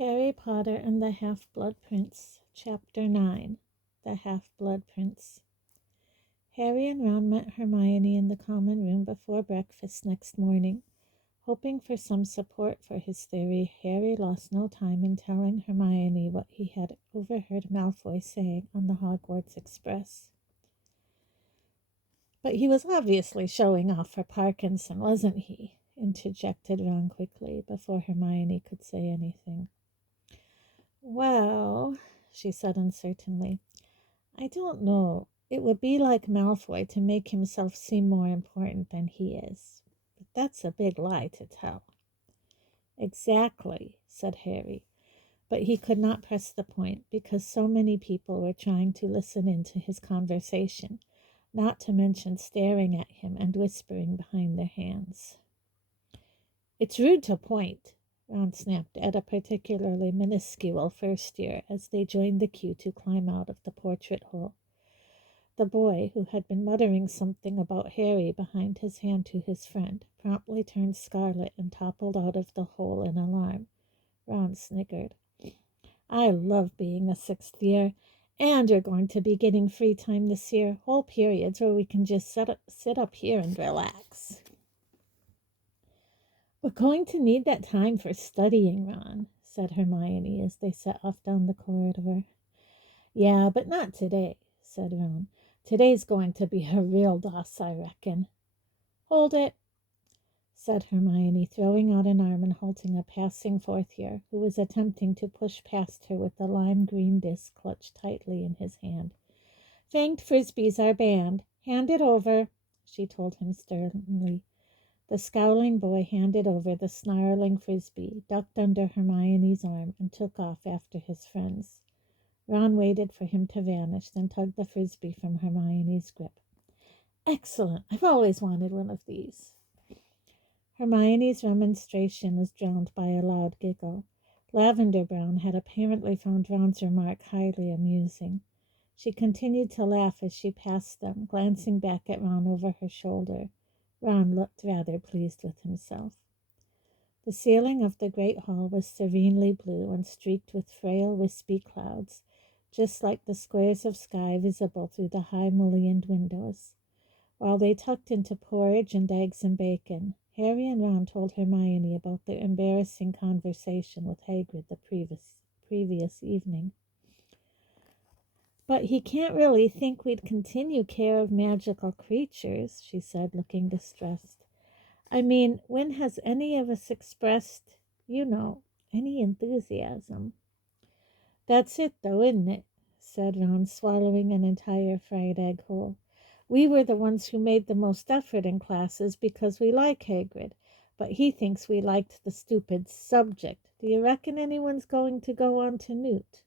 Harry Potter and the Half-Blood Prince, Chapter 9, The Half-Blood Prince. Harry and Ron met Hermione in the common room before breakfast next morning. Hoping for some support for his theory, Harry lost no time in telling Hermione what he had overheard Malfoy saying on the Hogwarts Express. "But he was obviously showing off for Parkinson, wasn't he?" interjected Ron quickly, before Hermione could say anything. "Well," she said uncertainly, "I don't know. It would be like Malfoy to make himself seem more important than he is. But that's a big lie to tell." "Exactly," said Harry, but he could not press the point because so many people were trying to listen in to his conversation, not to mention staring at him and whispering behind their hands. "It's rude to point," Ron snapped at a particularly minuscule first year as they joined the queue to climb out of the portrait hole. The boy, who had been muttering something about Harry behind his hand to his friend, promptly turned scarlet and toppled out of the hole in alarm. Ron sniggered. "I love being a sixth year, and you're going to be getting free time this year, whole periods where we can just sit up here and relax." "We're going to need that time for studying, Ron," said Hermione as they set off down the corridor. "Yeah, but not today," said Ron. "Today's going to be a real DOS, I reckon." "Hold it," said Hermione, throwing out an arm and halting a passing fourth year who was attempting to push past her with the lime green disc clutched tightly in his hand. "Fanged frisbees are banned. Hand it over," she told him sternly. The scowling boy handed over the snarling frisbee, ducked under Hermione's arm, and took off after his friends. Ron waited for him to vanish, then tugged the frisbee from Hermione's grip. "Excellent! I've always wanted one of these." Hermione's remonstration was drowned by a loud giggle. Lavender Brown had apparently found Ron's remark highly amusing. She continued to laugh as she passed them, glancing back at Ron over her shoulder. Ron looked rather pleased with himself. The ceiling of the great hall was serenely blue and streaked with frail, wispy clouds, just like the squares of sky visible through the high mullioned windows. While they tucked into porridge and eggs and bacon, Harry and Ron told Hermione about their embarrassing conversation with Hagrid the previous evening. "But he can't really think we'd continue care of magical creatures," she said, looking distressed. "I mean, when has any of us expressed, any enthusiasm?" "That's it, though, isn't it?" said Ron, swallowing an entire fried egg whole. "We were the ones who made the most effort in classes because we like Hagrid, but he thinks we liked the stupid subject. Do you reckon anyone's going to go on to Newt?"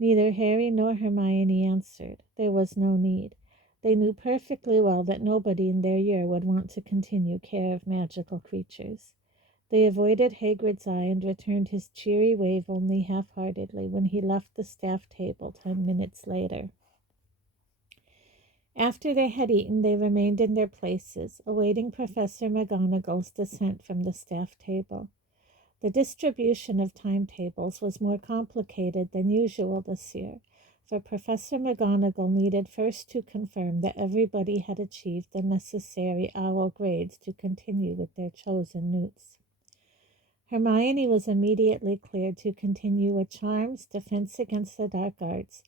Neither Harry nor Hermione answered. There was no need. They knew perfectly well that nobody in their year would want to continue care of magical creatures. They avoided Hagrid's eye and returned his cheery wave only half-heartedly when he left the staff table 10 minutes later. After they had eaten, they remained in their places, awaiting Professor McGonagall's descent from the staff table. The distribution of timetables was more complicated than usual this year, for Professor McGonagall needed first to confirm that everybody had achieved the necessary OWL grades to continue with their chosen newts. Hermione was immediately cleared to continue with Charms, Defense Against the Dark Arts,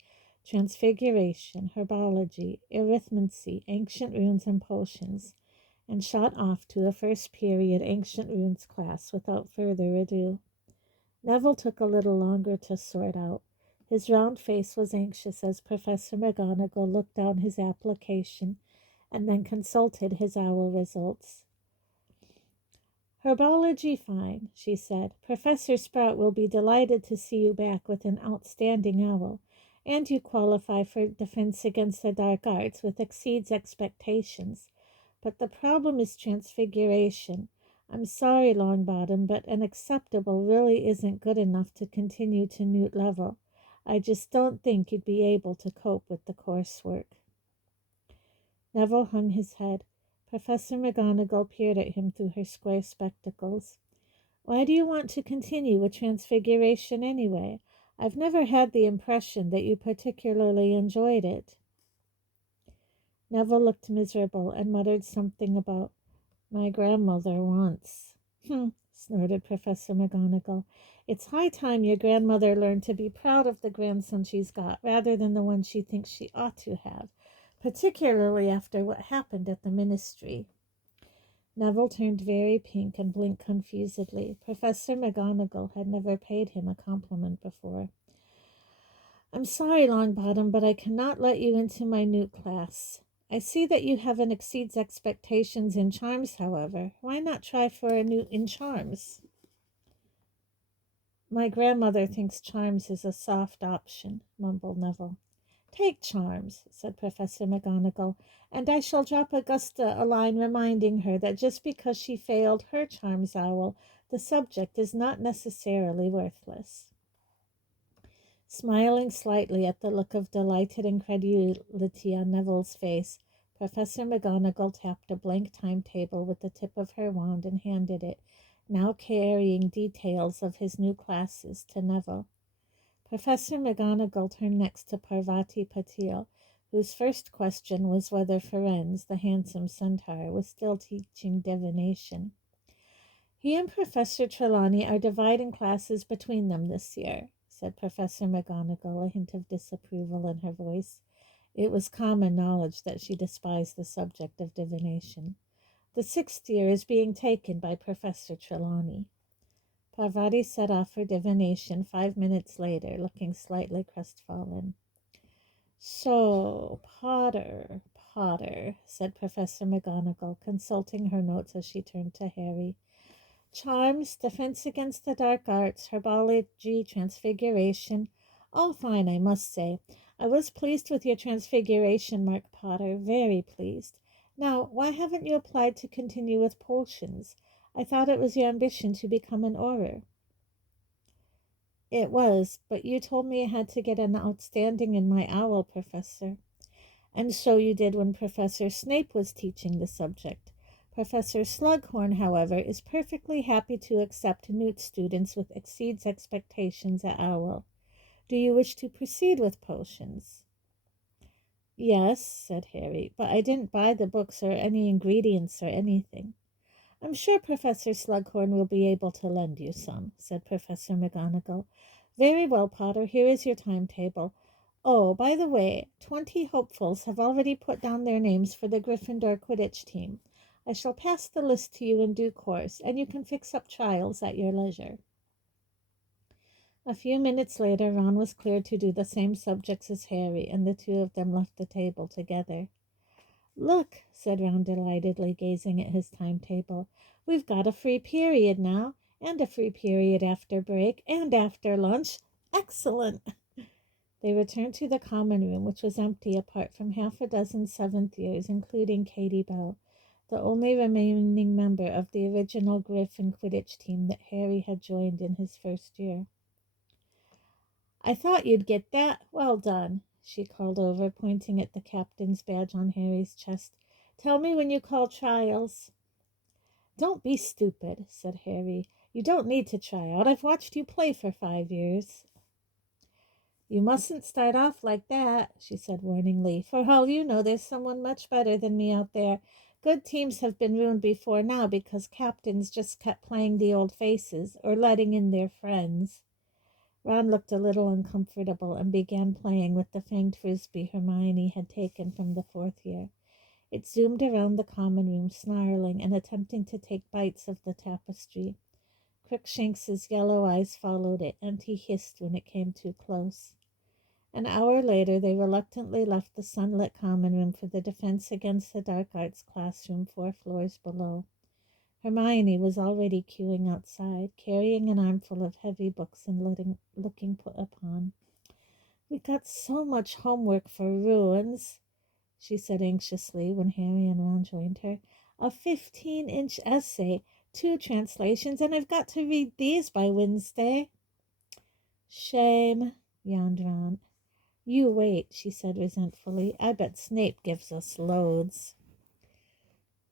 Transfiguration, Herbology, Arithmancy, Ancient Runes and Potions, and shot off to a first period Ancient Runes class without further ado. Neville took a little longer to sort out. His round face was anxious as Professor McGonagall looked down his application and then consulted his OWL results. "Herbology fine," she said. "Professor Sprout will be delighted to see you back with an outstanding OWL, and you qualify for Defense Against the Dark Arts, which exceeds expectations. But the problem is Transfiguration. I'm sorry, Longbottom, but an acceptable really isn't good enough to continue to Newt level. I just don't think you'd be able to cope with the coursework." Neville hung his head. Professor McGonagall peered at him through her square spectacles. Why do you want to continue with Transfiguration anyway? I've never had the impression that you particularly enjoyed it. Neville looked miserable and muttered something about my grandmother once. Snorted Professor McGonagall. It's high time your grandmother learned to be proud of the grandson she's got rather than the one she thinks she ought to have, particularly after what happened at the ministry. Neville turned very pink and blinked confusedly. Professor McGonagall had never paid him a compliment before. I'm sorry, Longbottom, but I cannot let you into my new class. I see that you haven't exceeds expectations in charms, however. Why not try for a new in charms? My grandmother thinks charms is a soft option, mumbled Neville. Take charms, said Professor McGonagall, and I shall drop Augusta a line reminding her that just because she failed her charms owl, the subject is not necessarily worthless. Smiling slightly at the look of delighted incredulity on Neville's face, Professor McGonagall tapped a blank timetable with the tip of her wand and handed it, now carrying details of his new classes, to Neville. Professor McGonagall turned next to Parvati Patil, whose first question was whether Firenze, the handsome centaur, was still teaching divination. He and Professor Trelawney are dividing classes between them this year, said Professor McGonagall, a hint of disapproval in her voice. It was common knowledge that she despised the subject of divination. The 6th year is being taken by Professor Trelawney. Parvati set off for divination 5 minutes later, looking slightly crestfallen. So, Potter, said Professor McGonagall, consulting her notes as she turned to Harry. Charms, defense against the dark arts, herbology, transfiguration. All fine, I must say. I was pleased with your transfiguration, Mark Potter, very pleased. Now, why haven't you applied to continue with potions? I thought it was your ambition to become an Auror. It was, but you told me I had to get an outstanding in my owl, Professor. And so you did when Professor Snape was teaching the subject. Professor Slughorn, however, is perfectly happy to accept Newt students with exceeds expectations at Owl. Do you wish to proceed with potions? Yes, said Harry, but I didn't buy the books or any ingredients or anything. I'm sure Professor Slughorn will be able to lend you some, said Professor McGonagall. Very well, Potter, here is your timetable. Oh, by the way, 20 hopefuls have already put down their names for the Gryffindor Quidditch team. I shall pass the list to you in due course, and you can fix up trials at your leisure. A few minutes later, Ron was cleared to do the same subjects as Harry, and the two of them left the table together. Look, said Ron delightedly, gazing at his timetable. We've got a free period now, and a free period after break, and after lunch. Excellent! They returned to the common room, which was empty apart from half a dozen 7th years, including Katie Bell, the only remaining member of the original Griffin Quidditch team that Harry had joined in his first year. I thought you'd get that. Well done, she called over, pointing at the captain's badge on Harry's chest. Tell me when you call trials. Don't be stupid, said Harry. You don't need to try out. I've watched you play for 5 years. You mustn't start off like that, she said warningly. For all you know, there's someone much better than me out there. Good teams have been ruined before now because captains just kept playing the old faces or letting in their friends. Ron looked a little uncomfortable and began playing with the fanged frisbee Hermione had taken from the 4th year. It zoomed around the common room, snarling and attempting to take bites of the tapestry. Crookshanks's yellow eyes followed it, and he hissed when it came too close. An hour later, they reluctantly left the sunlit common room for the Defense Against the Dark Arts classroom 4 floors below. Hermione was already queuing outside, carrying an armful of heavy books and looking put upon. We got so much homework for ruins, she said anxiously when Harry and Ron joined her. A 15-inch essay, 2 translations, and I've got to read these by Wednesday. Shame, yawned Ron. You wait, she said resentfully. I bet Snape gives us loads.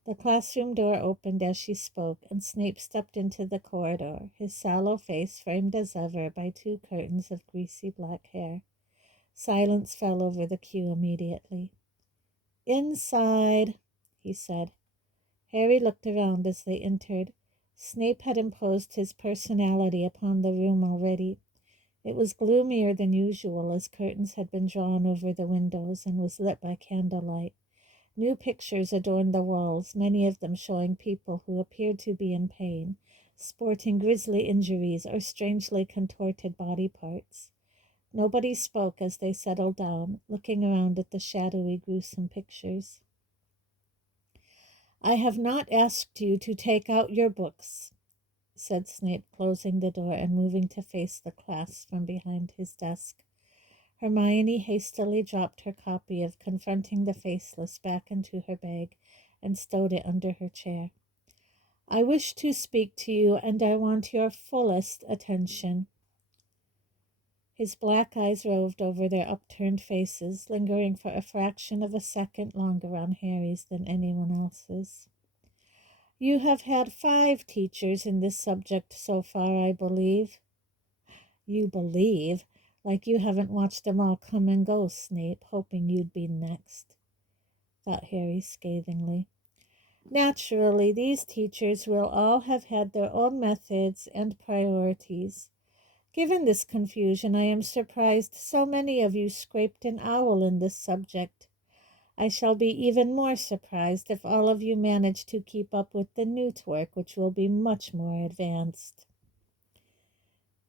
The classroom door opened as she spoke, and Snape stepped into the corridor, his sallow face framed as ever by 2 curtains of greasy black hair. Silence fell over the queue immediately. "Inside," he said. Harry looked around as they entered. Snape had imposed his personality upon the room already. It was gloomier than usual, as curtains had been drawn over the windows and was lit by candlelight. New pictures adorned the walls, many of them showing people who appeared to be in pain, sporting grisly injuries or strangely contorted body parts. Nobody spoke as they settled down, looking around at the shadowy, gruesome pictures. "I have not asked you to take out your books," said Snape, closing the door and moving to face the class from behind his desk. Hermione hastily dropped her copy of Confronting the Faceless back into her bag and stowed it under her chair. "I wish to speak to you, and I want your fullest attention." His black eyes roved over their upturned faces, lingering for a fraction of a second longer on Harry's than anyone else's. "You have had 5 teachers in this subject so far, I believe." "You believe? Like you haven't watched them all come and go, Snape, hoping you'd be next," thought Harry scathingly. "Naturally, these teachers will all have had their own methods and priorities. Given this confusion, I am surprised so many of you scraped an owl in this subject. I shall be even more surprised if all of you manage to keep up with the Newt work, which will be much more advanced."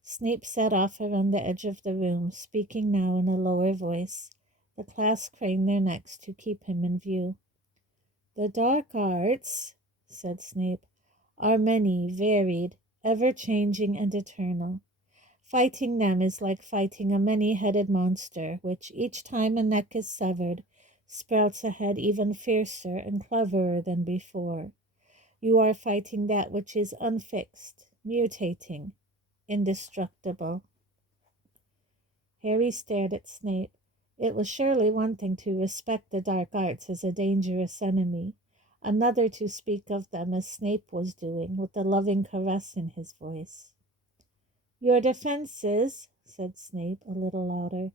Snape sat off around the edge of the room, speaking now in a lower voice. The class craned their necks to keep him in view. "The dark arts," said Snape, "are many, varied, ever-changing and eternal. Fighting them is like fighting a many-headed monster, which, each time a neck is severed, sprouts a head even fiercer and cleverer than before. You are fighting that which is unfixed, mutating, indestructible." Harry stared at Snape. It was surely one thing to respect the dark arts as a dangerous enemy, another to speak of them as Snape was doing, with a loving caress in his voice. "Your defenses," said Snape a little louder,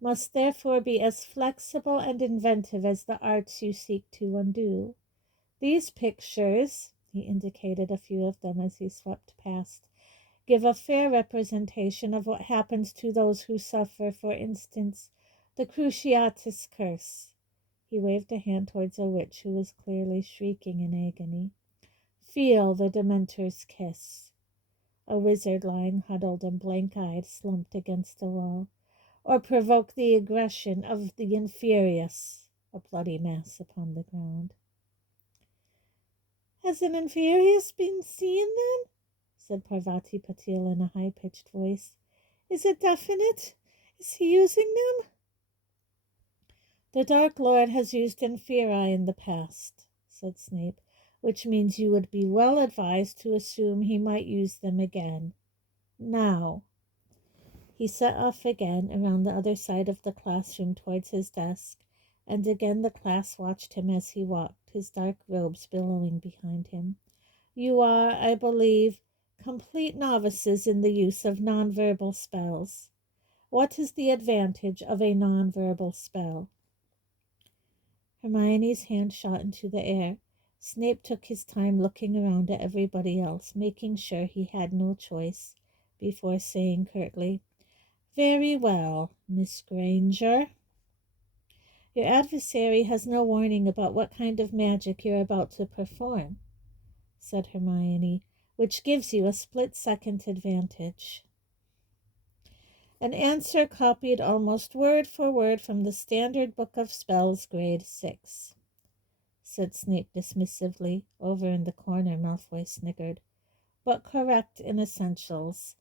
"must therefore be as flexible and inventive as the arts you seek to undo. These pictures," he indicated a few of them as he swept past, "give a fair representation of what happens to those who suffer, for instance, the Cruciatus curse." He waved a hand towards a witch who was clearly shrieking in agony. "Feel the Dementor's kiss." A wizard lying huddled and blank-eyed, slumped against a wall. "Or provoke the aggression of the Inferius," a bloody mass upon the ground. "Has an Inferius been seen, then?" said Parvati Patil in a high-pitched voice. "Is it definite? Is he using them?" "The Dark Lord has used Inferi in the past," said Snape, "which means you would be well advised to assume he might use them again. Now." He set off again around the other side of the classroom towards his desk, and again the class watched him as he walked, his dark robes billowing behind him. "You are, I believe, complete novices in the use of nonverbal spells. What is the advantage of a nonverbal spell?" Hermione's hand shot into the air. Snape took his time looking around at everybody else, making sure he had no choice, before saying curtly, "Very well, Miss Granger. Your adversary has no warning about what kind of magic you're about to perform," said Hermione, "which gives you a split-second advantage." "An answer copied almost word for word from the Standard Book of Spells, grade 6, said Snape dismissively. Over in the corner, Malfoy sniggered. "But correct in essentials.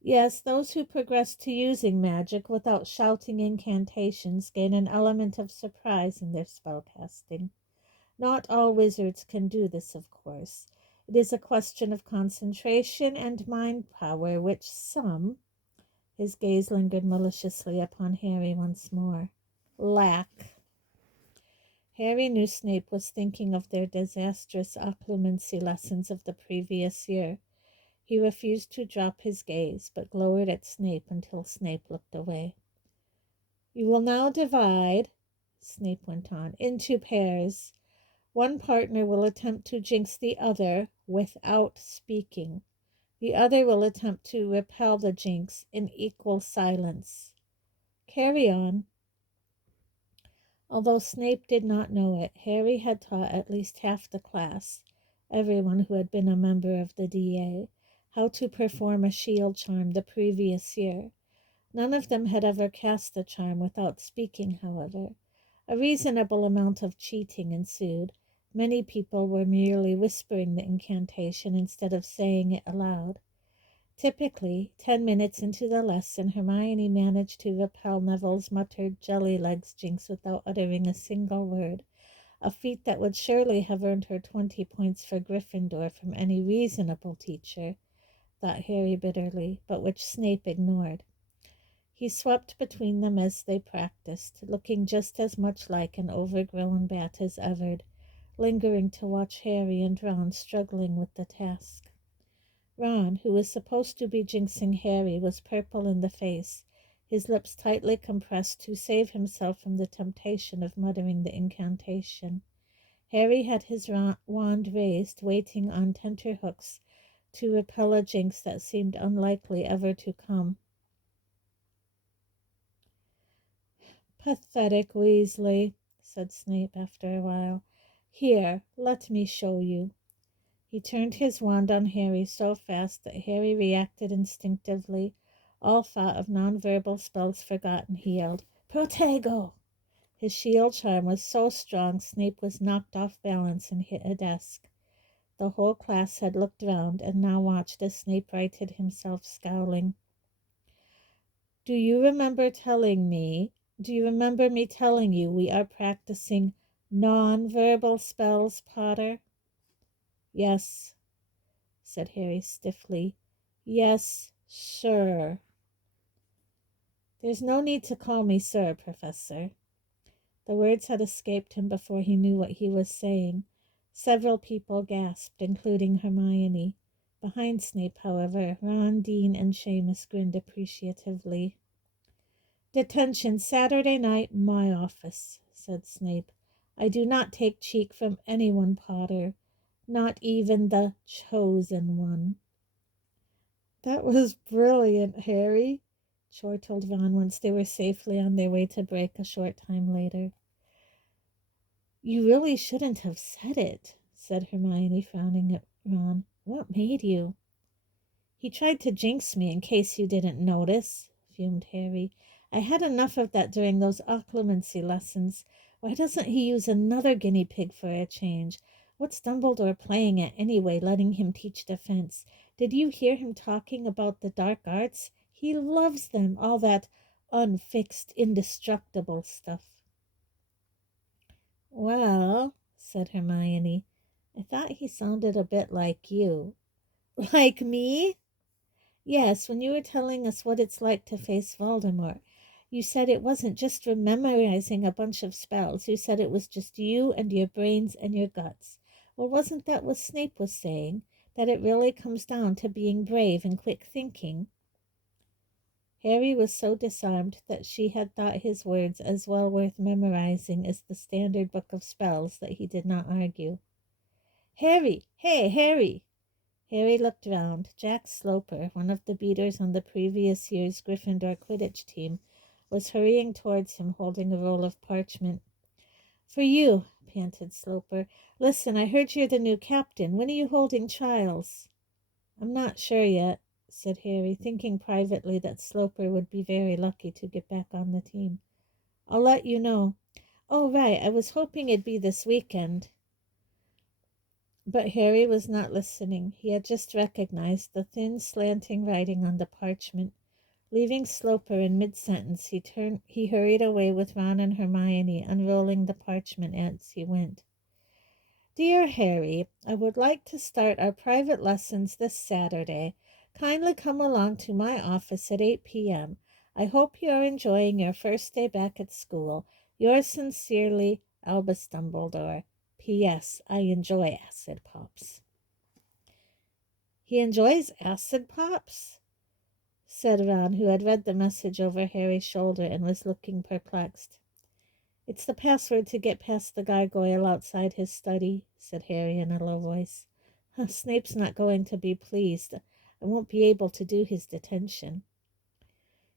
Yes, those who progress to using magic without shouting incantations gain an element of surprise in their spellcasting. Not all wizards can do this, of course. It is a question of concentration and mind power, which some," his gaze lingered maliciously upon Harry once more, "lack." Harry knew Snape was thinking of their disastrous occlumency lessons of the previous year. He refused to drop his gaze, but glowered at Snape until Snape looked away. "You will now divide," Snape went on, "into pairs. One partner will attempt to jinx the other without speaking. The other will attempt to repel the jinx in equal silence. Carry on." Although Snape did not know it, Harry had taught at least half the class, everyone who had been a member of the DA, how to perform a shield charm the previous year. None of them had ever cast the charm without speaking, however. A reasonable amount of cheating ensued. Many people were merely whispering the incantation instead of saying it aloud. Typically, 10 minutes into the lesson, Hermione managed to repel Neville's muttered jelly legs jinx without uttering a single word, a feat that would surely have earned her 20 points for Gryffindor from any reasonable teacher, thought Harry bitterly, but which Snape ignored. He swept between them as they practiced, looking just as much like an overgrown bat as ever, lingering to watch Harry and Ron struggling with the task. Ron, who was supposed to be jinxing Harry, was purple in the face, his lips tightly compressed to save himself from the temptation of muttering the incantation. Harry had his wand raised, waiting on tenterhooks to repel a jinx that seemed unlikely ever to come. "Pathetic Weasley," said Snape after a while. "Here, let me show you." He turned his wand on Harry so fast that Harry reacted instinctively. All thought of nonverbal spells forgotten, he yelled, "Protego!" His shield charm was so strong Snape was knocked off balance and hit a desk. The whole class had looked round and now watched as Snape righted himself, scowling. Do you remember me telling you we are practicing non-verbal spells, Potter?" "Yes," said Harry stiffly. "Yes, sir." "There's no need to call me sir, Professor." The words had escaped him before he knew what he was saying. Several people gasped, including Hermione. Behind Snape, however, Ron, Dean, and Seamus grinned appreciatively. "Detention Saturday night, my office," said Snape. "I do not take cheek from anyone, Potter, not even the chosen one." "That was brilliant, Harry," chortled Ron once they were safely on their way to break a short time later. "You really shouldn't have said it," said Hermione, frowning at Ron. "What made you?" "He tried to jinx me, in case you didn't notice," fumed Harry. "I had enough of that during those occlumency lessons. Why doesn't he use another guinea pig for a change? What's Dumbledore playing at anyway, letting him teach defense? Did you hear him talking about the dark arts? He loves them, all that unfixed, indestructible stuff." "Well," said Hermione, "I thought he sounded a bit like you." "Like me?" "Yes, when you were telling us what it's like to face Voldemort. You said it wasn't just for memorizing a bunch of spells. You said it was just you and your brains and your guts. Well, wasn't that what Snape was saying? That it really comes down to being brave and quick thinking?" Harry was so disarmed that she had thought his words as well worth memorizing as the standard book of spells that he did not argue. "Harry! Hey, Harry!" Harry looked round. Jack Sloper, one of the beaters on the previous year's Gryffindor Quidditch team, was hurrying towards him holding a roll of parchment. "For you," panted Sloper. "Listen, I heard you're the new captain. When are you holding trials?" "I'm not sure yet," said Harry, thinking privately that Sloper would be very lucky to get back on the team. "I'll let you know." "Oh, right, I was hoping it'd be this weekend." But Harry was not listening. He had just recognized the thin, slanting writing on the parchment. Leaving Sloper in mid-sentence, he hurried away with Ron and Hermione, unrolling the parchment as he went. "Dear Harry, I would like to start our private lessons this Saturday. Kindly come along to my office at 8 p.m. I hope you are enjoying your first day back at school. Yours sincerely, Albus Dumbledore. P.S. I enjoy acid pops. He enjoys acid pops? Said Ron, who had read the message over Harry's shoulder and was looking perplexed. It's the password to get past the gargoyle outside his study, said Harry in a low voice. Snape's not going to be pleased. I won't be able to do his detention.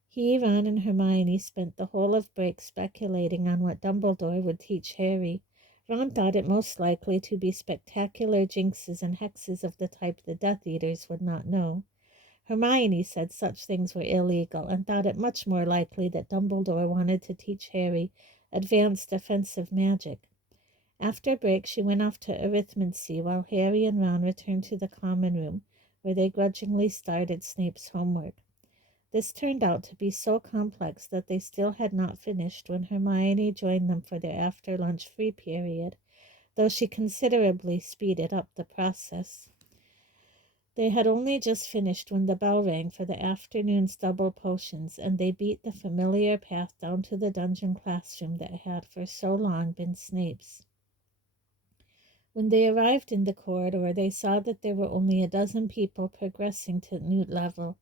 He, Ron, and Hermione spent the whole of break speculating on what Dumbledore would teach Harry. Ron thought it most likely to be spectacular jinxes and hexes of the type the Death Eaters would not know. Hermione said such things were illegal and thought it much more likely that Dumbledore wanted to teach Harry advanced offensive magic. After break, she went off to arithmancy while Harry and Ron returned to the common room, where they grudgingly started Snape's homework. This turned out to be so complex that they still had not finished when Hermione joined them for their after-lunch free period, though she considerably speeded up the process. They had only just finished when the bell rang for the afternoon's double potions, and they beat the familiar path down to the dungeon classroom that had for so long been Snape's. When they arrived in the corridor, they saw that there were only a dozen people progressing to Newt level.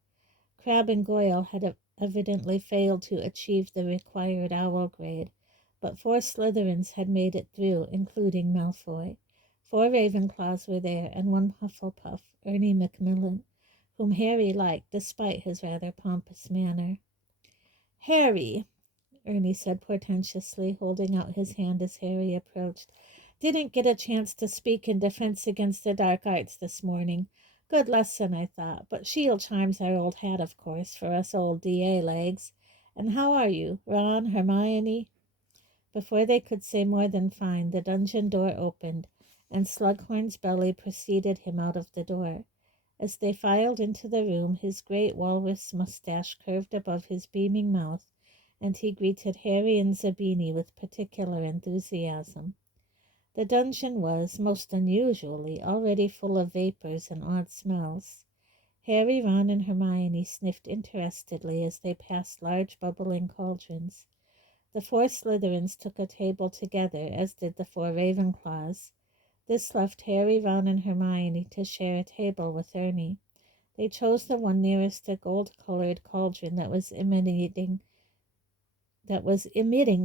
Crabbe and Goyle had evidently failed to achieve the required owl grade, but 4 Slytherins had made it through, including Malfoy. 4 Ravenclaws were there, and 1 Hufflepuff, Ernie Macmillan, whom Harry liked despite his rather pompous manner. "Harry," Ernie said portentously, holding out his hand as Harry approached, "didn't get a chance to speak in defense against the dark arts this morning. Good lesson, I thought, but shield charms are old hat, of course, for us old D.A. legs. And how are you, Ron, Hermione?" Before they could say more than fine, the dungeon door opened, and Slughorn's belly preceded him out of the door. As they filed into the room, his great walrus mustache curved above his beaming mouth, and he greeted Harry and Zabini with particular enthusiasm. The dungeon was, most unusually, already full of vapors and odd smells. Harry, Ron, and Hermione sniffed interestedly as they passed large bubbling cauldrons. The 4 Slytherins took a table together, as did the 4 Ravenclaws. This left Harry, Ron, and Hermione to share a table with Ernie. They chose the one nearest a gold-colored cauldron that was emitting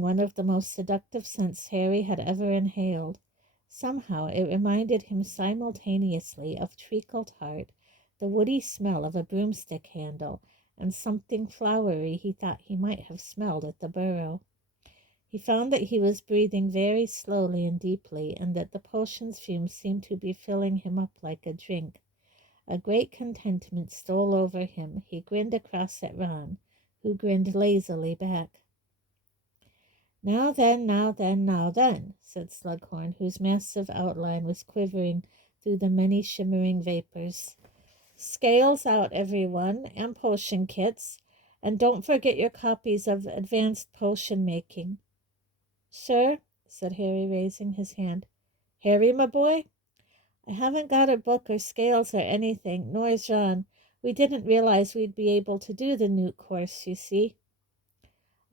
one of the most seductive scents Harry had ever inhaled. Somehow it reminded him simultaneously of treacle tart, the woody smell of a broomstick handle, and something flowery he thought he might have smelled at the Burrow. He found that he was breathing very slowly and deeply, and that the potion's fumes seemed to be filling him up like a drink. A great contentment stole over him. He grinned across at Ron, who grinned lazily back. "Now then, now then, now then," said Slughorn, whose massive outline was quivering through the many shimmering vapors. "Scales out, everyone, and potion kits, and don't forget your copies of Advanced Potion Making." "Sir," said Harry, raising his hand. "Harry, my boy?" "I haven't got a book or scales or anything, nor's Ron. We didn't realize we'd be able to do the Newt course, you see."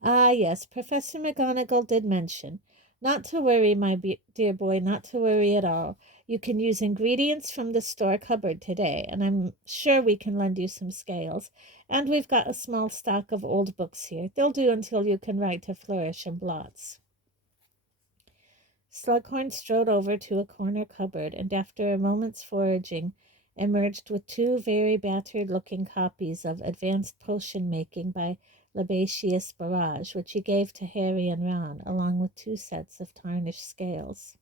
"Ah, yes, Professor McGonagall did mention. Not to worry, my dear boy, not to worry at all. You can use ingredients from the store cupboard today, and I'm sure we can lend you some scales. And we've got a small stock of old books here. They'll do until you can write to flourish and blots." Slughorn strode over to a corner cupboard, and after a moment's foraging, emerged with 2 very battered-looking copies of Advanced Potion Making by Labatius Barrage, which he gave to Harry and Ron, along with 2 sets of tarnished scales.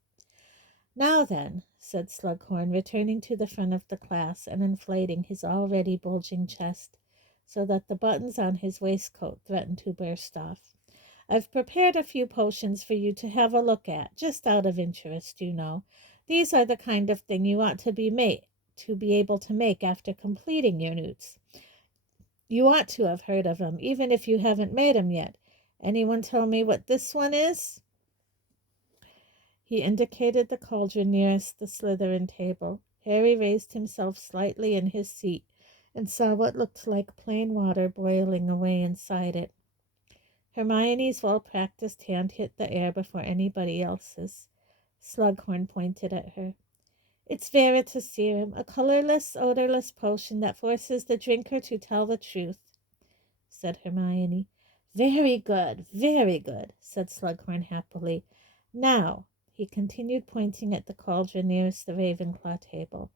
"Now then," said Slughorn, returning to the front of the class and inflating his already bulging chest, so that the buttons on his waistcoat threatened to burst off. "I've prepared a few potions for you to have a look at, just out of interest, you know. These are the kind of thing you ought to be able to make after completing your newts. You ought to have heard of 'em, even if you haven't made 'em yet. Anyone tell me what this one is?" He indicated the cauldron nearest the Slytherin table. Harry raised himself slightly in his seat and saw what looked like plain water boiling away inside it. Hermione's well-practiced hand hit the air before anybody else's. Slughorn pointed at her. It's Veritaserum, a colorless, odorless potion that forces the drinker to tell the truth, said Hermione. Very good, said Slughorn happily. Now, he continued, pointing at the cauldron nearest the Ravenclaw table,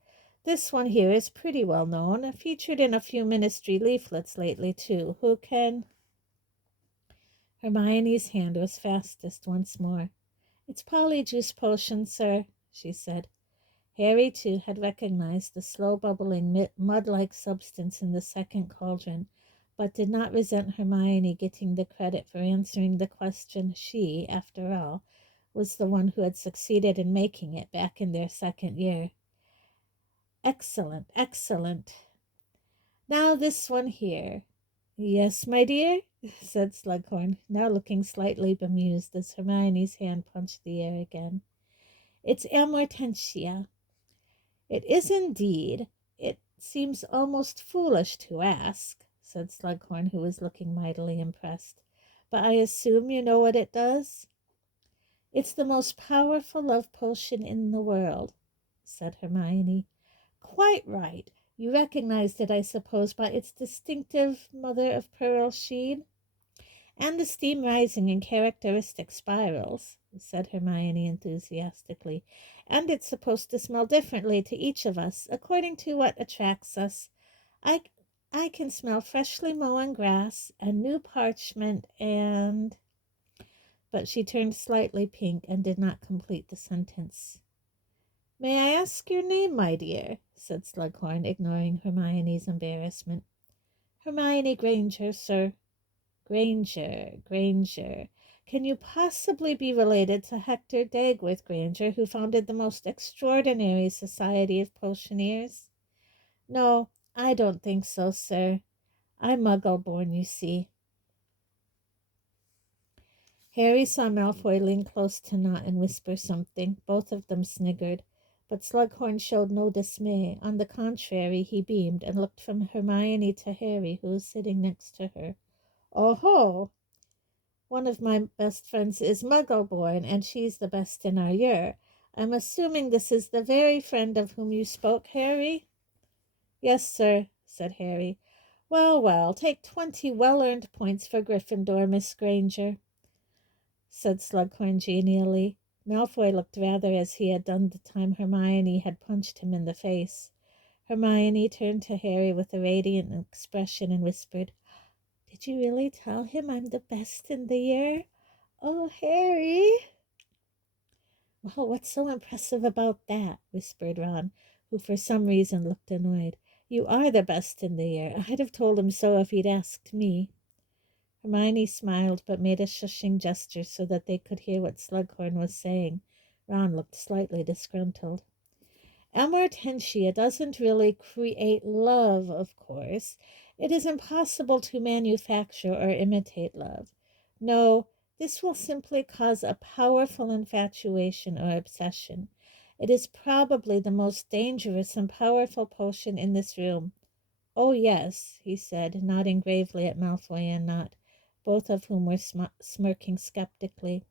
this one here is pretty well known, featured in a few ministry leaflets lately, too. Who can... Hermione's hand was fastest once more. It's Polyjuice Potion, sir, she said. Harry, too, had recognized the slow-bubbling, mud-like substance in the second cauldron, but did not resent Hermione getting the credit for answering the question. She, after all, was the one who had succeeded in making it back in their second year. Excellent, excellent. Now this one here. Yes, my dear, said Slughorn, now looking slightly bemused as Hermione's hand punched the air again. It's Amortentia. It is indeed. It seems almost foolish to ask, said Slughorn, who was looking mightily impressed. But I assume you know what it does? It's the most powerful love potion in the world, said Hermione. Quite right. You recognized it, I suppose, by its distinctive mother-of-pearl sheen? And the steam rising in characteristic spirals, said Hermione enthusiastically. And it's supposed to smell differently to each of us, according to what attracts us. I can smell freshly mown grass and new parchment and... But she turned slightly pink and did not complete the sentence. May I ask your name, my dear? Said Slughorn, ignoring Hermione's embarrassment. Hermione Granger, sir. Granger. Can you possibly be related to Hector Dagworth Granger, who founded the most extraordinary society of potioneers? No, I don't think so, sir. I'm Muggle-born, you see. Harry saw Malfoy lean close to Nott and whisper something. Both of them sniggered. But Slughorn showed no dismay. On the contrary, he beamed and looked from Hermione to Harry, who was sitting next to her. Oh-ho! One of my best friends is Muggle-born, and she's the best in our year. I'm assuming this is the very friend of whom you spoke, Harry? Yes, sir, said Harry. Well, take 20 well-earned points for Gryffindor, Miss Granger, said Slughorn genially. Malfoy looked rather as he had done the time Hermione had punched him in the face. Hermione turned to Harry with a radiant expression and whispered, Did you really tell him I'm the best in the year? Oh, Harry! Well, what's so impressive about that? Whispered Ron, who for some reason looked annoyed. You are the best in the year. I'd have told him so if he'd asked me. Hermione smiled, but made a shushing gesture so that they could hear what Slughorn was saying. Ron looked slightly disgruntled. Amortentia doesn't really create love, of course. It is impossible to manufacture or imitate love. No, this will simply cause a powerful infatuation or obsession. It is probably the most dangerous and powerful potion in this room. Oh, yes, he said, nodding gravely at Malfoy and Nott, both of whom were smirking skeptically.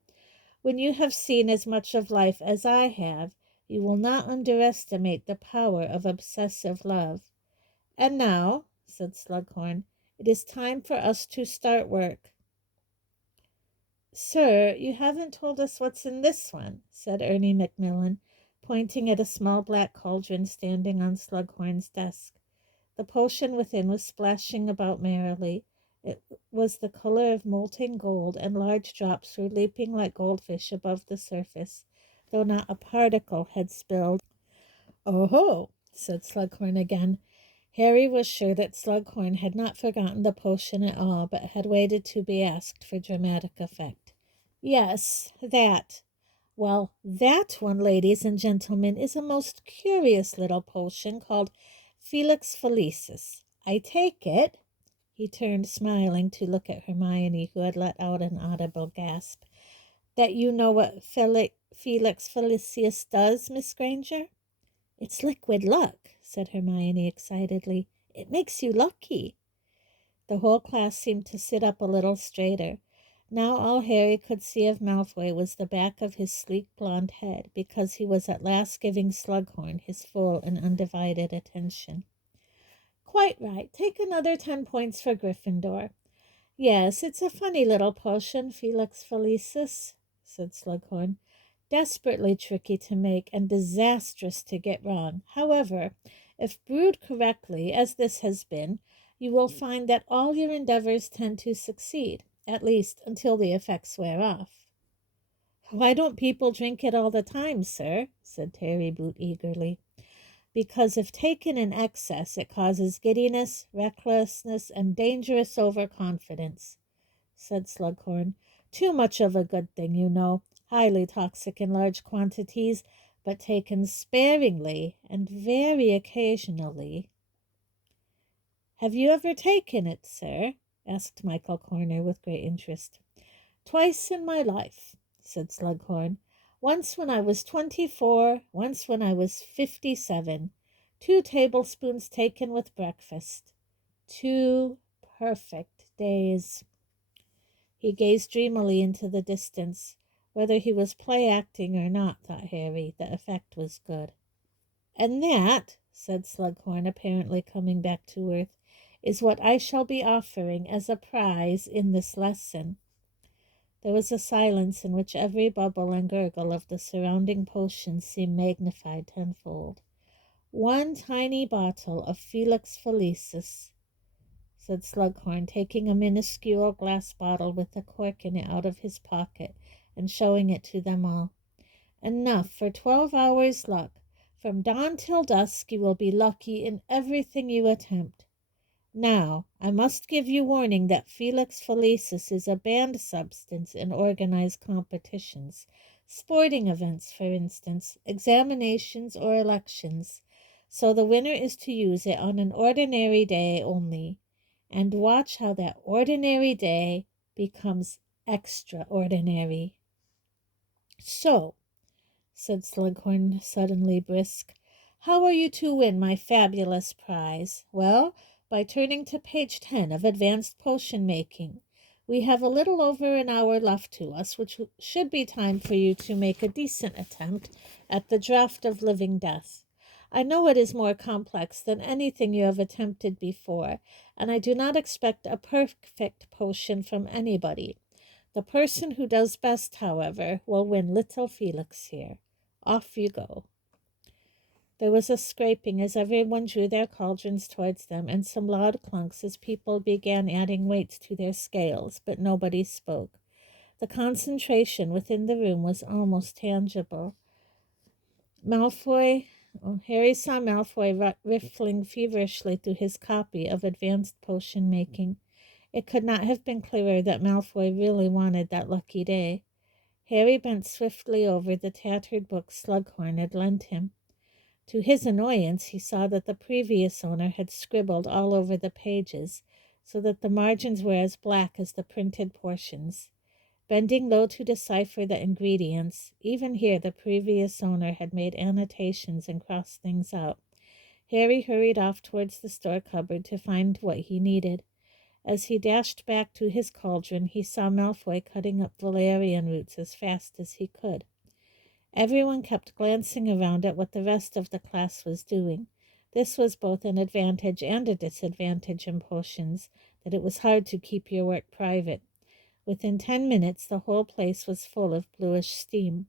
When you have seen as much of life as I have, you will not underestimate the power of obsessive love. And now, said Slughorn, it is time for us to start work. Sir, you haven't told us what's in this one, said Ernie Macmillan, pointing at a small black cauldron standing on Slughorn's desk. The potion within was splashing about merrily. It was the color of molten gold, and large drops were leaping like goldfish above the surface, though not a particle had spilled. Oh-ho, said Slughorn again. Harry was sure that Slughorn had not forgotten the potion at all, but had waited to be asked for dramatic effect. Yes, that. Well, that one, ladies and gentlemen, is a most curious little potion called Felix Felicis. I take it. He turned smiling to look at Hermione, who had let out an audible gasp. That you know what Felix Felicis does, Miss Granger? It's liquid luck, said Hermione excitedly. It makes you lucky. The whole class seemed to sit up a little straighter. Now all Harry could see of Malfoy was the back of his sleek blond head, because he was at last giving Slughorn his full and undivided attention. "Quite right. Take another 10 points for Gryffindor." "Yes, it's a funny little potion, Felix Felicis," said Slughorn. "Desperately tricky to make and disastrous to get wrong. However, if brewed correctly, as this has been, you will find that all your endeavors tend to succeed, at least until the effects wear off." "Why don't people drink it all the time, sir?" said Terry Boot eagerly. "Because if taken in excess, it causes giddiness, recklessness, and dangerous overconfidence," said Slughorn. "Too much of a good thing, you know. Highly toxic in large quantities, but taken sparingly and very occasionally." "Have you ever taken it, sir?" asked Michael Corner with great interest. "Twice in my life," said Slughorn. "Once when I was 24, once when I was 57. 2 tablespoons taken with breakfast. 2 perfect days." He gazed dreamily into the distance. Whether he was play-acting or not, thought Harry, the effect was good. "And that," said Slughorn, apparently coming back to earth, "is what I shall be offering as a prize in this lesson." There was a silence in which every bubble and gurgle of the surrounding potion seemed magnified tenfold. "1 tiny bottle of Felix Felicis," said Slughorn, taking a minuscule glass bottle with a cork in it out of his pocket and showing it to them all. "Enough for 12 hours' luck. From dawn till dusk you will be lucky in everything you attempt. Now, I must give you warning that Felix Felicis is a banned substance in organized competitions, sporting events, for instance, examinations or elections. So the winner is to use it on an ordinary day only. And watch how that ordinary day becomes extraordinary." "So," said Slughorn, suddenly brisk, "how are you to win my fabulous prize? Well, by turning to page 10 of Advanced Potion Making. We have a little over an hour left to us, which should be time for you to make a decent attempt at the draught of living death. I know it is more complex than anything you have attempted before, and I do not expect a perfect potion from anybody. The person who does best, however, will win little Felix here. Off you go." There was a scraping as everyone drew their cauldrons towards them, and some loud clunks as people began adding weights to their scales, but nobody spoke. The concentration within the room was almost tangible. Harry saw Malfoy riffling feverishly through his copy of Advanced Potion Making. It could not have been clearer that Malfoy really wanted that lucky day. Harry bent swiftly over the tattered book Slughorn had lent him. To his annoyance, he saw that the previous owner had scribbled all over the pages, so that the margins were as black as the printed portions. Bending low to decipher the ingredients, even here the previous owner had made annotations and crossed things out. Harry hurried off towards the store cupboard to find what he needed. As he dashed back to his cauldron, he saw Malfoy cutting up valerian roots as fast as he could. Everyone kept glancing around at what the rest of the class was doing. This was both an advantage and a disadvantage in potions, that it was hard to keep your work private. Within 10 minutes the whole place was full of bluish steam.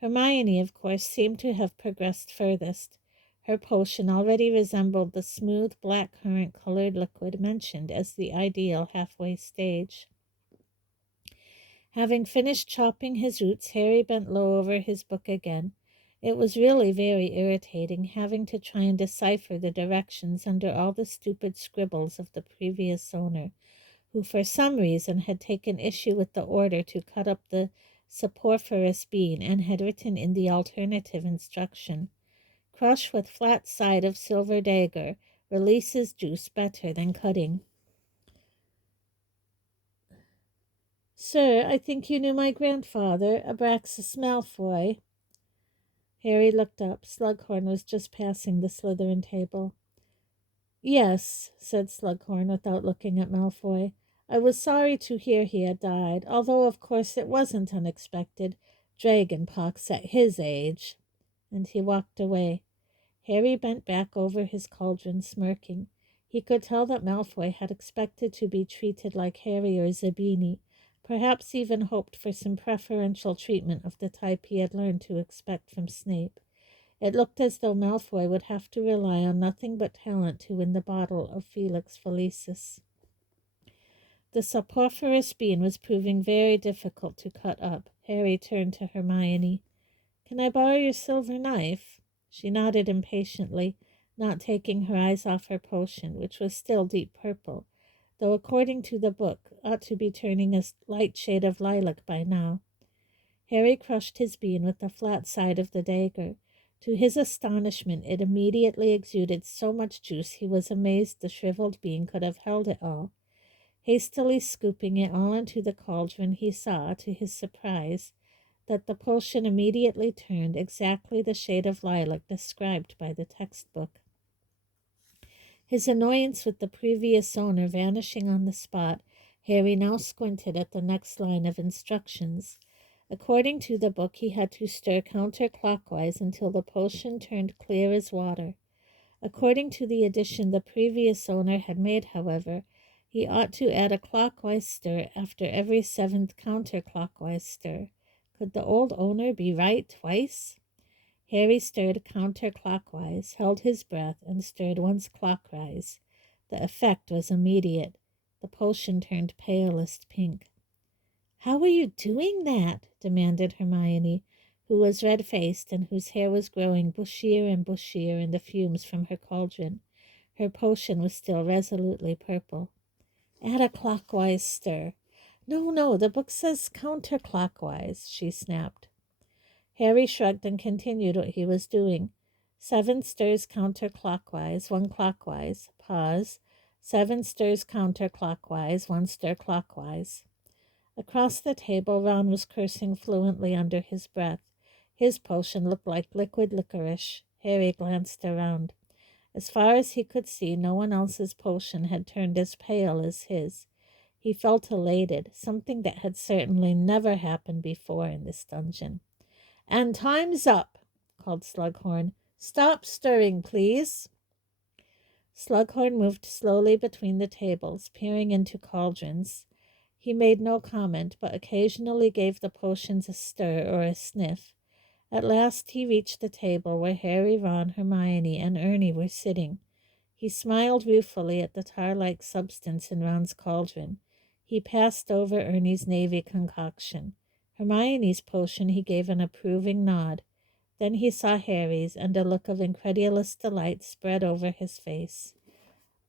Hermione, of course, seemed to have progressed furthest. Her potion already resembled the smooth black currant-colored liquid mentioned as the ideal halfway stage. Having finished chopping his roots, Harry bent low over his book again. It was really very irritating, having to try and decipher the directions under all the stupid scribbles of the previous owner, who for some reason had taken issue with the order to cut up the Saporiferous bean and had written in the alternative instruction, "Crush with flat side of silver dagger, releases juice better than cutting." "Sir, I think you knew my grandfather, Abraxas Malfoy." Harry looked up. Slughorn was just passing the Slytherin table. "Yes," said Slughorn without looking at Malfoy. I was sorry to hear he had died, although of course it wasn't unexpected. Dragon pox at his age. And he walked away. Harry bent back over his cauldron, smirking. He could tell that Malfoy had expected to be treated like Harry or Zabini, perhaps even hoped for some preferential treatment of the type he had learned to expect from Snape. It looked as though Malfoy would have to rely on nothing but talent to win the bottle of Felix Felicis. The saprophoros bean was proving very difficult to cut up. Harry turned to Hermione. "Can I borrow your silver knife?" She nodded impatiently, not taking her eyes off her potion, which was still deep purple, though according to the book ought to be turning a light shade of lilac by now. Harry crushed his bean with the flat side of the dagger. To his astonishment, it immediately exuded so much juice he was amazed the shriveled bean could have held it all. Hastily scooping it all into the cauldron, he saw, to his surprise, that the potion immediately turned exactly the shade of lilac described by the textbook. His annoyance with the previous owner vanishing on the spot, Harry now squinted at the next line of instructions. According to the book, he had to stir counterclockwise until the potion turned clear as water. According to the addition the previous owner had made, however, he ought to add a clockwise stir after every 7th counterclockwise stir. Could the old owner be right twice? Harry stirred counterclockwise, held his breath, and stirred once clockwise. The effect was immediate. The potion turned palest pink. "How were you doing that?" demanded Hermione, who was red-faced and whose hair was growing bushier and bushier in the fumes from her cauldron. Her potion was still resolutely purple. "Add a clockwise stir." No, the book says counterclockwise," she snapped. Harry shrugged and continued what he was doing. 7 stirs counterclockwise, 1 clockwise. Pause. 7 stirs counterclockwise, 1 stir clockwise. Across the table, Ron was cursing fluently under his breath. His potion looked like liquid licorice. Harry glanced around. As far as he could see, no one else's potion had turned as pale as his. He felt elated, something that had certainly never happened before in this dungeon. "And time's up," called Slughorn. "Stop stirring, please." Slughorn moved slowly between the tables, peering into cauldrons. He made no comment, but occasionally gave the potions a stir or a sniff. At last he reached the table where Harry, Ron, Hermione, and Ernie were sitting. He smiled ruefully at the tar-like substance in Ron's cauldron. He passed over Ernie's navy concoction. Hermione's potion he gave an approving nod. Then he saw Harry's, and a look of incredulous delight spread over his face.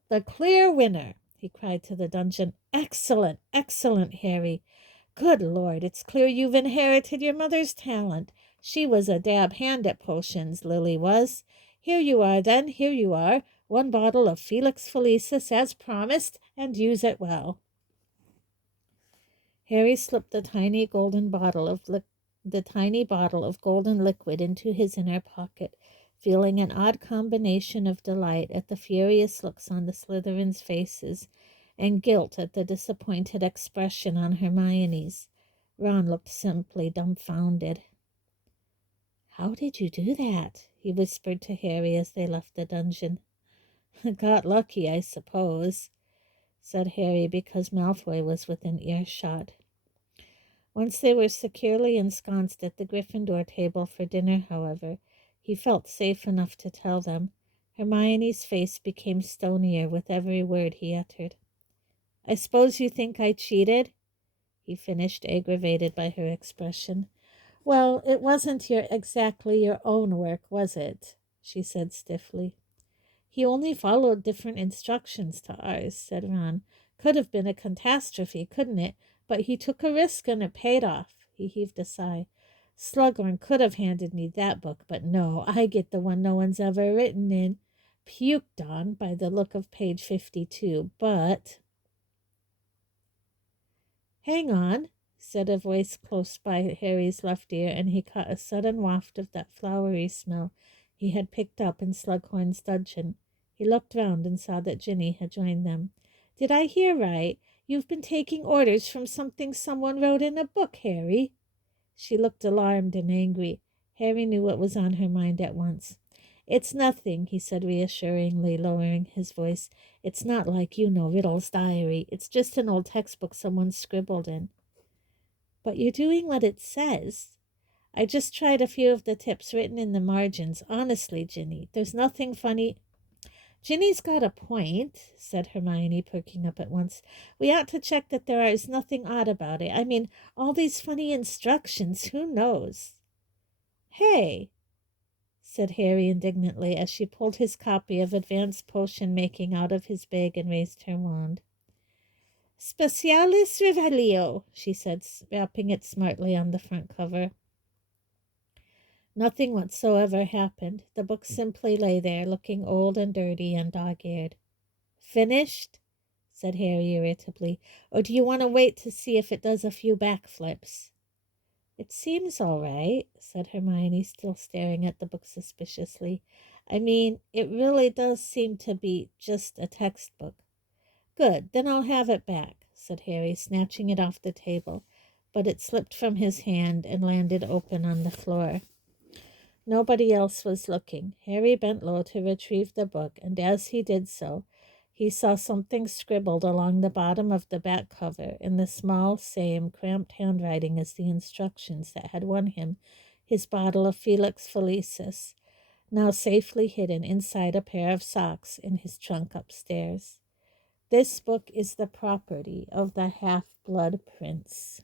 "The clear winner!" he cried to the dungeon. "Excellent, excellent, Harry! Good Lord, it's clear you've inherited your mother's talent. She was a dab hand at potions, Lily was. Here you are, then, here you are. 1 bottle of Felix Felicis as promised, and use it well." Harry slipped the tiny bottle of golden liquid into his inner pocket, feeling an odd combination of delight at the furious looks on the Slytherins' faces and guilt at the disappointed expression on Hermione's. Ron looked simply dumbfounded. "How did you do that?" he whispered to Harry as they left the dungeon. "Got lucky, I suppose," said Harry, because Malfoy was within earshot. Once they were securely ensconced at the Gryffindor table for dinner, however, he felt safe enough to tell them. Hermione's face became stonier with every word he uttered. "I suppose you think I cheated?" he finished, aggravated by her expression. "Well, it wasn't exactly your own work, was it?" she said stiffly. "He only followed different instructions to ours," said Ron. "Could have been a catastrophe, couldn't it? But he took a risk and it paid off." He heaved a sigh. "Slughorn could have handed me that book, but no, I get the one no one's ever written in. Puked on by the look of page 52, but—" "Hang on," said a voice close by Harry's left ear, and he caught a sudden waft of that flowery smell he had picked up in Slughorn's dungeon. He looked round and saw that Ginny had joined them. "Did I hear right? You've been taking orders from something someone wrote in a book, Harry." She looked alarmed and angry. Harry knew what was on her mind at once. "It's nothing," he said reassuringly, lowering his voice. "It's not like, Riddle's diary. It's just an old textbook someone scribbled in." "But you're doing what it says." "I just tried a few of the tips written in the margins. Honestly, Ginny, there's nothing funny." "Ginny's got a point," said Hermione, perking up at once. "We ought to check that there is nothing odd about it. I mean, all these funny instructions, who knows?" "Hey!" said Harry indignantly as she pulled his copy of Advanced Potion Making out of his bag and raised her wand. "Specialis Revelio," she said, rapping it smartly on the front cover. Nothing whatsoever happened. The book simply lay there, looking old and dirty and dog-eared. "Finished?" said Harry irritably. "Or do you want to wait to see if it does a few backflips?" "It seems all right," said Hermione, still staring at the book suspiciously. "I mean, it really does seem to be just a textbook." "Good, then I'll have it back," said Harry, snatching it off the table, but it slipped from his hand and landed open on the floor. Nobody else was looking. Harry bent low to retrieve the book, and as he did so, he saw something scribbled along the bottom of the back cover in the small, same cramped handwriting as the instructions that had won him his bottle of Felix Felicis, now safely hidden inside a pair of socks in his trunk upstairs. "This book is the property of the Half-Blood Prince."